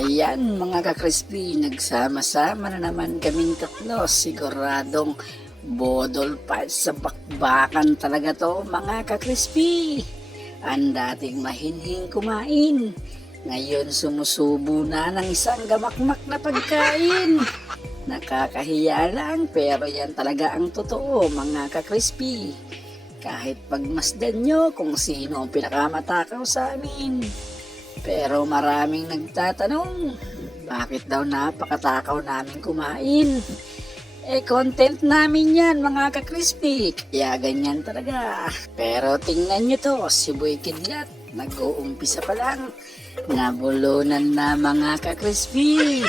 Ayan mga ka-crispy, nagsama-sama na naman kaming tatlo. Siguradong bodol pa sa bakbakan talaga to mga ka-crispy. Ang dating mahinhing kumain, ngayon sumusubo na ng isang gamakmak na pagkain. Nakakahiya lang pero yan talaga ang totoo mga ka-crispy. Kahit pagmasdan nyo kung sino ang pinakamatakaw sa amin. Pero maraming nagtatanong, bakit daw napakatakaw namin kumain? Content namin yan mga ka-crispy, kaya ganyan talaga. Pero tingnan nyo to, si Boy Kidlat, nag-uumpisa pa lang. Nabulunan na mga ka-crispy.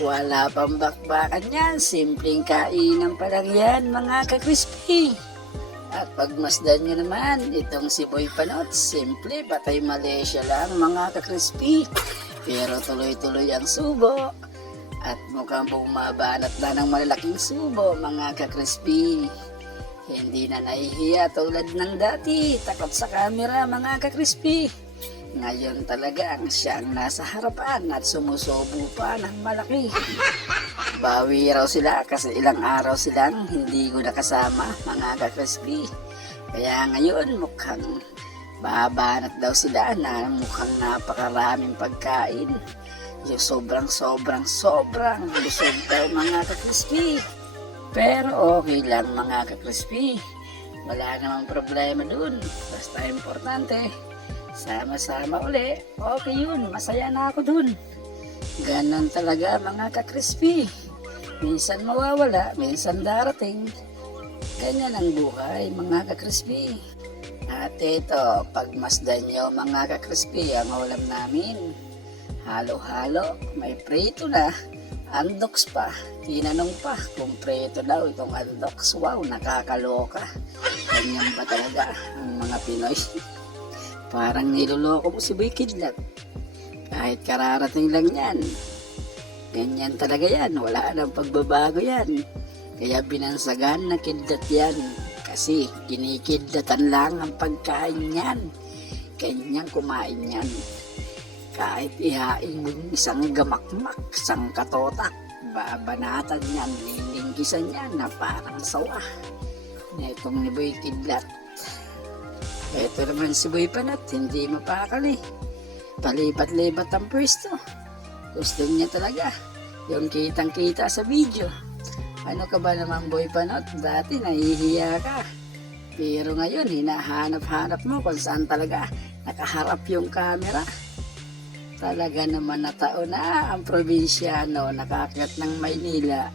Wala pang bakbakan yan, simpleng kainan pa lang yan mga ka-crispy. At pagmasdan nyo naman, itong si Boy Panot, simple, patay Malaysia lang mga ka-crispy. Pero tuloy-tuloy ang subo. At mukhang bumabanat na ng malalaking subo mga ka-crispy. Hindi na nahihiya tulad ng dati, takot sa camera mga ka-crispy. Ngayon talaga ang siyang nasa harapan at sumusubo pa ng malaki. Bawi raw sila kasi ilang araw silang hindi ko nakasama mga ka-crispy. Kaya ngayon mukhang babanat daw sila na mukhang napakaraming pagkain. Yung sobrang busog daw mga ka-crispy. Pero okay lang mga ka-crispy. Wala namang problema dun. Basta importante, sama-sama uli. Okay yun, masaya na ako dun. Ganon talaga mga ka-crispy. Minsan mawawala, minsan darating. Ganyan ang buhay mga ka-crispy. At ito, pagmasdan nyo mga ka-crispy, ang ulam namin. Halo-halo, may prito na. Andoks pa. Tinanong pa kung prito daw itong andoks. Wow, nakakaloka. Ganyan ba talaga ang mga Pinoy? Parang niloloko mo si Boy Kidlat. Kahit kararating lang yan. Ganyan talaga yan. Wala nang pagbabago yan. Kaya binansagan na kidlat yan. Kasi kinikidlatan lang ang pagkain yan. Kanyang kumain yan. Kahit ihain mo isang gamakmak, isang katotak, babanatan yan, lilingkisan yan na parang sawa. Itong ni Boy Kidlat. Ito naman si Boy Panot, hindi mapakali. Palipat-lipat ang pwesto. Gusto niya talaga yung kitang-kita sa video. Ano ka ba naman Boy Panot? Dati nahihiya ka. Pero ngayon, hinahanap-hanap mo kung saan talaga nakaharap yung camera. Talaga naman natao na ang probinsyano nakakyat ng Maynila.